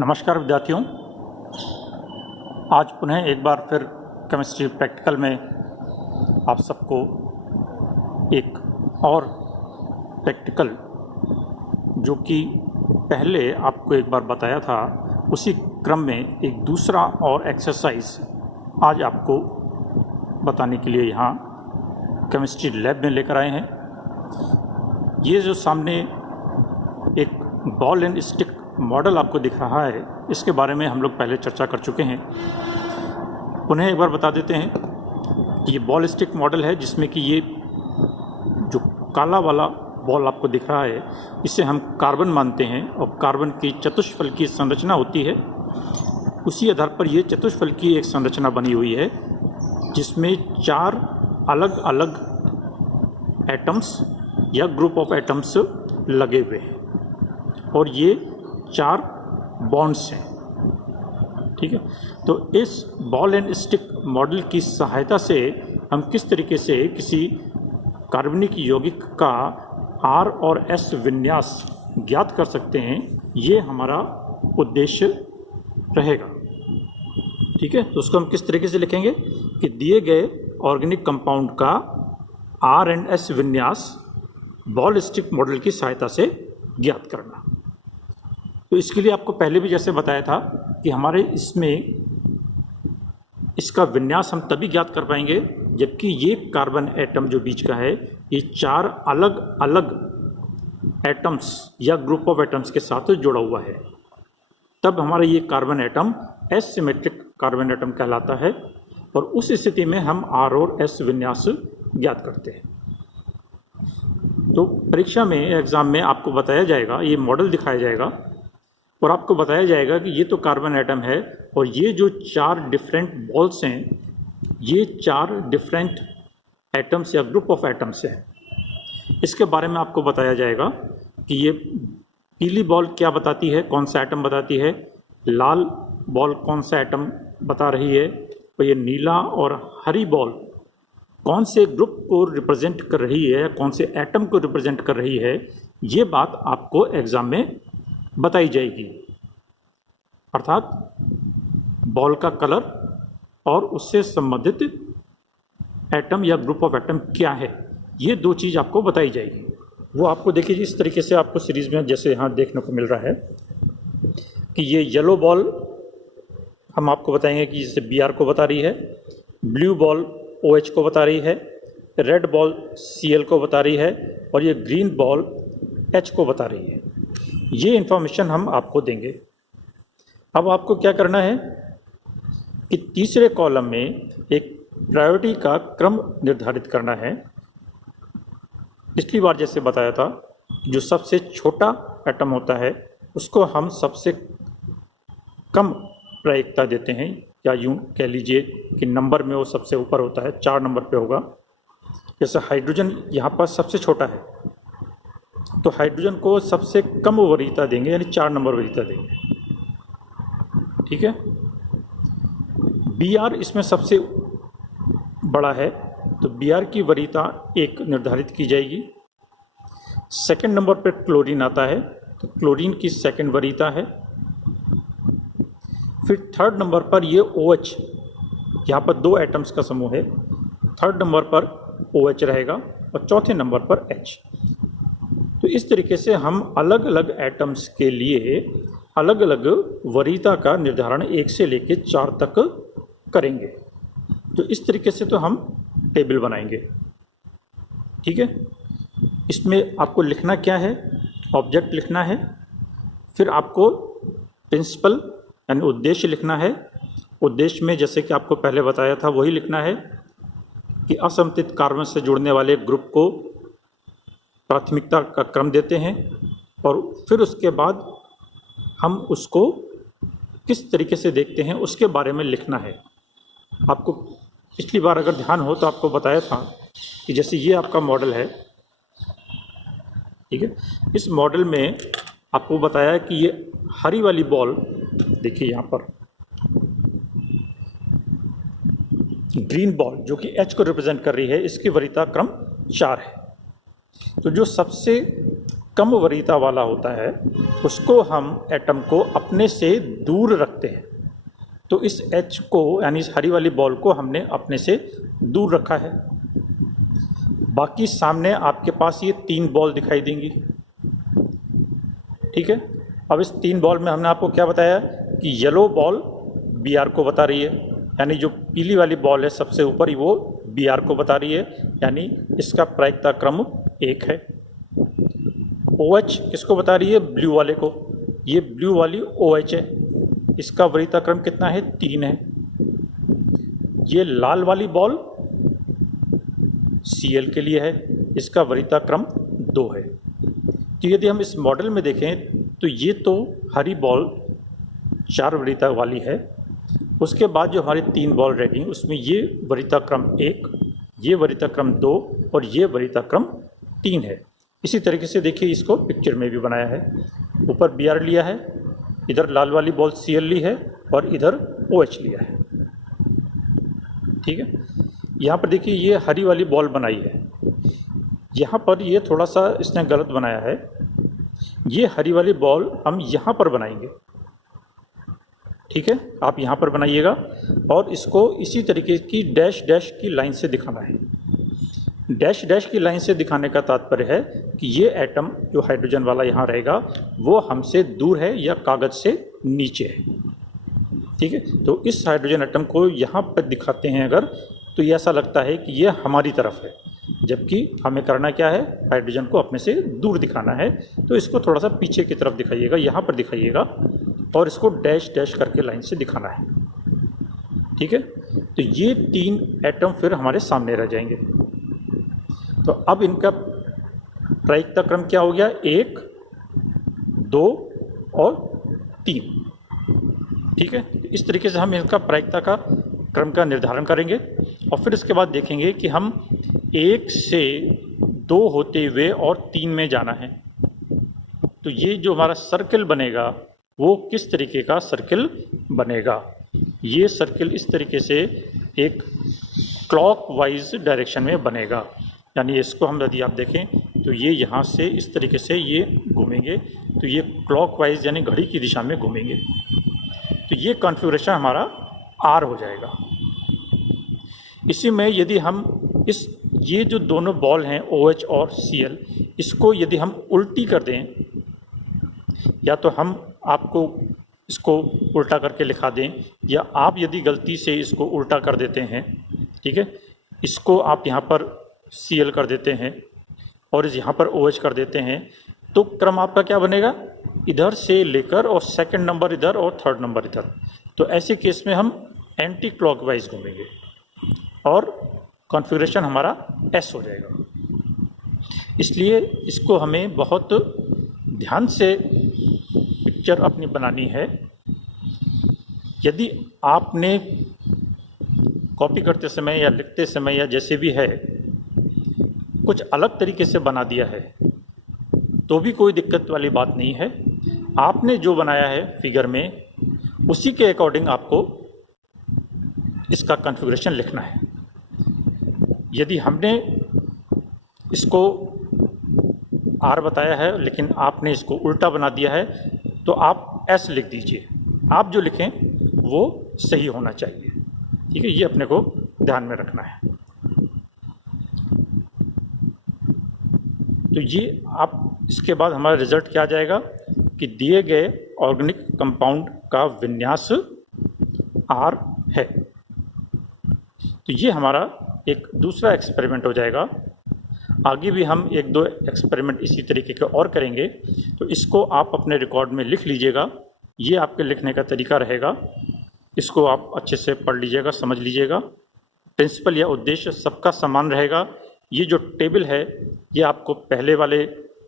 नमस्कार विद्यार्थियों, आज पुनः एक बार फिर केमिस्ट्री प्रैक्टिकल में आप सबको एक और प्रैक्टिकल जो कि पहले आपको एक बार बताया था उसी क्रम में एक दूसरा और एक्सरसाइज आज आपको बताने के लिए यहाँ केमिस्ट्री लैब में लेकर आए हैं। ये जो सामने एक बॉल एंड स्टिक मॉडल आपको दिख रहा है, इसके बारे में हम लोग पहले चर्चा कर चुके हैं। पुनः एक बार बता देते हैं कि ये बॉल स्टिक मॉडल है, जिसमें कि ये जो काला वाला बॉल आपको दिख रहा है इसे हम कार्बन मानते हैं और कार्बन की चतुष्फलकीय संरचना होती है। उसी आधार पर ये चतुष्फलकीय एक संरचना बनी हुई है जिसमें 4 अलग अलग एटम्स या ग्रुप ऑफ एटम्स लगे हुए हैं और ये 4 बॉन्ड्स हैं। ठीक है, तो इस बॉल एंड स्टिक मॉडल की सहायता से हम किस तरीके से किसी कार्बनिक यौगिक का R और S विन्यास ज्ञात कर सकते हैं, ये हमारा उद्देश्य रहेगा। ठीक है, तो उसको हम किस तरीके से लिखेंगे कि दिए गए ऑर्गेनिक कंपाउंड का R एंड S विन्यास बॉल स्टिक मॉडल की सहायता से ज्ञात करना। तो इसके लिए आपको पहले भी जैसे बताया था कि हमारे इसमें इसका विन्यास हम तभी ज्ञात कर पाएंगे जबकि ये कार्बन एटम जो बीच का है ये 4 अलग अलग एटम्स या ग्रुप ऑफ एटम्स के साथ जुड़ा हुआ है, तब हमारा ये carbon atom asymmetric carbon atom कहलाता है और उस स्थिति में हम R और S विन्यास ज्ञात करते हैं। तो परीक्षा में एग्ज़ाम में आपको बताया जाएगा, ये मॉडल दिखाया जाएगा और आपको बताया जाएगा कि ये तो कार्बन एटम है और ये जो 4 डिफरेंट बॉल्स हैं ये 4 डिफरेंट एटम्स या ग्रुप ऑफ एटम्स हैं। इसके बारे में आपको बताया जाएगा कि ये पीली बॉल क्या बताती है, कौन सा एटम बताती है, लाल बॉल कौन सा एटम बता रही है और ये नीला और हरी बॉल कौन से ग्रुप को रिप्रेजेंट कर रही है या कौन से एटम को रिप्रेजेंट कर रही है, ये बात आपको एग्ज़ाम में बताई जाएगी। अर्थात बॉल का कलर और उससे संबंधित एटम या ग्रुप ऑफ एटम क्या है, ये 2 चीज़ आपको बताई जाएगी। वो आपको देखिए इस तरीके से आपको सीरीज़ में जैसे यहाँ देखने को मिल रहा है कि ये येलो बॉल हम आपको बताएंगे कि जैसे Br को बता रही है, ब्लू बॉल OH को बता रही है, रेड बॉल Cl को बता रही है और ये ग्रीन बॉल H को बता रही है। ये इन्फॉर्मेशन हम आपको देंगे। अब आपको क्या करना है कि तीसरे कॉलम में एक प्रायोरिटी का क्रम निर्धारित करना है। पिछली बार जैसे बताया था, जो सबसे छोटा एटम होता है उसको हम सबसे कम प्रायिकता देते हैं, या यूँ कह लीजिए कि नंबर में वो सबसे ऊपर होता है, 4 नंबर पे होगा। जैसे हाइड्रोजन यहाँ पर सबसे छोटा है तो हाइड्रोजन को सबसे कम वरीयता देंगे, यानी 4 नंबर वरीयता देंगे। ठीक है, Br इसमें सबसे बड़ा है तो Br की वरीयता 1 निर्धारित की जाएगी। सेकंड नंबर पर क्लोरीन आता है तो क्लोरीन की सेकंड वरीयता है। फिर थर्ड नंबर पर ये OH, यहाँ पर 2 एटम्स का समूह है, थर्ड नंबर पर OH रहेगा और चौथे नंबर पर H। तो इस तरीके से हम अलग अलग एटम्स के लिए अलग अलग वरीयता का निर्धारण 1 से लेकर 4 तक करेंगे। तो इस तरीके से तो हम टेबल बनाएंगे। ठीक है, इसमें आपको लिखना क्या है, ऑब्जेक्ट लिखना है, फिर आपको प्रिंसिपल यानी उद्देश्य लिखना है। उद्देश्य में जैसे कि आपको पहले बताया था वही लिखना है कि असममित कार्बन से जुड़ने वाले ग्रुप को प्राथमिकता का क्रम देते हैं और फिर उसके बाद हम उसको किस तरीके से देखते हैं उसके बारे में लिखना है। आपको पिछली बार अगर ध्यान हो तो आपको बताया था कि जैसे ये आपका मॉडल है, ठीक है, इस मॉडल में आपको बताया कि ये हरी वाली बॉल देखिए यहाँ पर ग्रीन बॉल जो कि H को रिप्रेजेंट कर रही है, इसकी वरीयता क्रम 4 है। तो जो सबसे कम वरीयता वाला होता है उसको हम एटम को अपने से दूर रखते हैं। तो इस H को यानी इस हरी वाली बॉल को हमने अपने से दूर रखा है। बाकी सामने आपके पास ये 3 बॉल दिखाई देंगी, ठीक है। अब इस 3 बॉल में हमने आपको क्या बताया कि येलो बॉल Br को बता रही है, यानी जो पीली वाली बॉल है सबसे ऊपर ही वो Br को बता रही है, यानी इसका प्रायिकता क्रम 1 है। OH किसको बता रही है? ब्लू वाले को। ये ब्लू वाली OH है, इसका वरीयता क्रम कितना है? 3 है। ये लाल वाली बॉल Cl के लिए है, इसका वरीयता क्रम 2 है। तो यदि हम इस मॉडल में देखें तो ये तो हरी बॉल 4 वरीयता वाली है, उसके बाद जो हमारी 3 बॉल रहेगी उसमें ये वरीयता क्रम 1, ये वरीयता क्रम 2 और ये वरीयता क्रम 3 है। इसी तरीके से देखिए इसको पिक्चर में भी बनाया है। ऊपर Br लिया है, इधर लाल वाली बॉल Cl ली है और इधर OH लिया है, ठीक है। यहाँ पर देखिए ये हरी वाली बॉल बनाई है, यहाँ पर ये थोड़ा सा इसने गलत बनाया है। ये हरी वाली बॉल हम यहाँ पर बनाएंगे, ठीक है। आप यहाँ पर बनाइएगा और इसको इसी तरीके की डैश डैश की लाइन से दिखाना है। डैश डैश की लाइन से दिखाने का तात्पर्य है कि ये एटम जो हाइड्रोजन वाला यहाँ रहेगा वो हमसे दूर है या कागज़ से नीचे है, ठीक है। तो इस हाइड्रोजन एटम को यहाँ पर दिखाते हैं अगर, तो ये ऐसा लगता है कि ये हमारी तरफ है, जबकि हमें करना क्या है? हाइड्रोजन को अपने से दूर दिखाना है। तो इसको थोड़ा सा पीछे की तरफ दिखाइएगा, यहाँ पर दिखाइएगा और इसको डैश डैश करके लाइन से दिखाना है, ठीक है। तो ये 3 एटम फिर हमारे सामने रह जाएंगे। तो अब इनका प्रायिकता क्रम क्या हो गया? 1, 2 और 3, ठीक है। इस तरीके से हम इनका प्रायिकता का क्रम का निर्धारण करेंगे और फिर इसके बाद देखेंगे कि हम 1 से 2 होते हुए और 3 में जाना है। तो ये जो हमारा सर्किल बनेगा वो किस तरीके का सर्किल बनेगा? ये सर्किल इस तरीके से एक क्लॉकवाइज डायरेक्शन में बनेगा, यानी इसको हम यदि आप देखें तो ये यहाँ से इस तरीके से ये घूमेंगे, तो ये क्लॉकवाइज यानी घड़ी की दिशा में घूमेंगे। तो ये कॉन्फ़िगरेशन हमारा R हो जाएगा। इसी में यदि हम ये जो दोनों बॉल हैं OH और Cl, इसको यदि हम उल्टी कर दें, या तो हम आपको इसको उल्टा करके लिखा दें या आप यदि गलती से इसको उल्टा कर देते हैं, ठीक है, इसको आप यहाँ पर Cl कर देते हैं और यहाँ पर OH कर देते हैं, तो क्रम आपका क्या बनेगा? इधर से लेकर और सेकंड नंबर इधर और थर्ड नंबर इधर। तो ऐसे केस में हम एंटी क्लॉकवाइज घूमेंगे और कॉन्फ़िगरेशन हमारा S हो जाएगा। इसलिए इसको हमें बहुत ध्यान से पिक्चर अपनी बनानी है। यदि आपने कॉपी करते समय या लिखते समय या जैसे भी है कुछ अलग तरीके से बना दिया है तो भी कोई दिक्कत वाली बात नहीं है। आपने जो बनाया है फिगर में उसी के अकॉर्डिंग आपको इसका कॉन्फ़िगरेशन लिखना है। यदि हमने इसको R बताया है लेकिन आपने इसको उल्टा बना दिया है तो आप S लिख दीजिए। आप जो लिखें वो सही होना चाहिए, ठीक है। ये अपने को ध्यान में रखना है। तो ये आप इसके बाद हमारा रिज़ल्ट क्या आ जाएगा कि दिए गए ऑर्गेनिक कंपाउंड का विन्यास R है। तो ये हमारा एक दूसरा एक्सपेरिमेंट हो जाएगा। आगे भी हम 1-2 एक्सपेरिमेंट इसी तरीके के और करेंगे, तो इसको आप अपने रिकॉर्ड में लिख लीजिएगा। ये आपके लिखने का तरीका रहेगा, इसको आप अच्छे से पढ़ लीजिएगा, समझ लीजिएगा। प्रिंसिपल या उद्देश्य सबका समान रहेगा। ये जो टेबल है ये आपको पहले वाले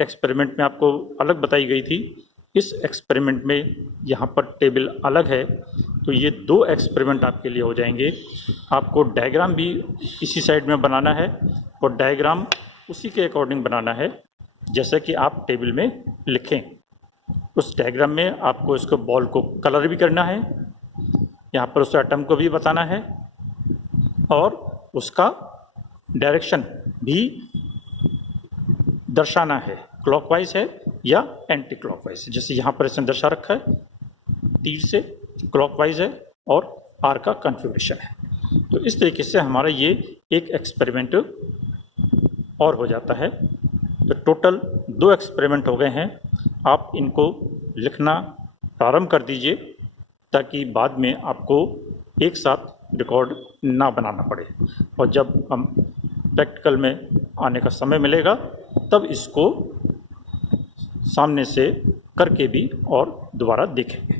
एक्सपेरिमेंट में आपको अलग बताई गई थी, इस एक्सपेरिमेंट में यहाँ पर टेबल अलग है। तो ये 2 एक्सपेरिमेंट आपके लिए हो जाएंगे। आपको डायग्राम भी इसी साइड में बनाना है और डायग्राम उसी के अकॉर्डिंग बनाना है जैसे कि आप टेबल में लिखें। उस डायग्राम में आपको इसको बॉल को कलर भी करना है, यहाँ पर उस एटम को भी बताना है और उसका डायरेक्शन भी दर्शाना है, क्लॉकवाइज है या एंटी क्लॉकवाइज है। जैसे यहाँ पर इसने दर्शा रखा है, तीर से क्लॉकवाइज है और आर का कन्फिग्रेशन है। तो इस तरीके से हमारा ये एक एक्सपेरिमेंट और हो जाता है। तो टोटल 2 एक्सपेरिमेंट हो गए हैं। आप इनको लिखना प्रारंभ कर दीजिए ताकि बाद में आपको एक साथ रिकॉर्ड ना बनाना पड़े, और जब हम प्रैक्टिकल में आने का समय मिलेगा तब इसको सामने से करके भी और दोबारा देखेंगे।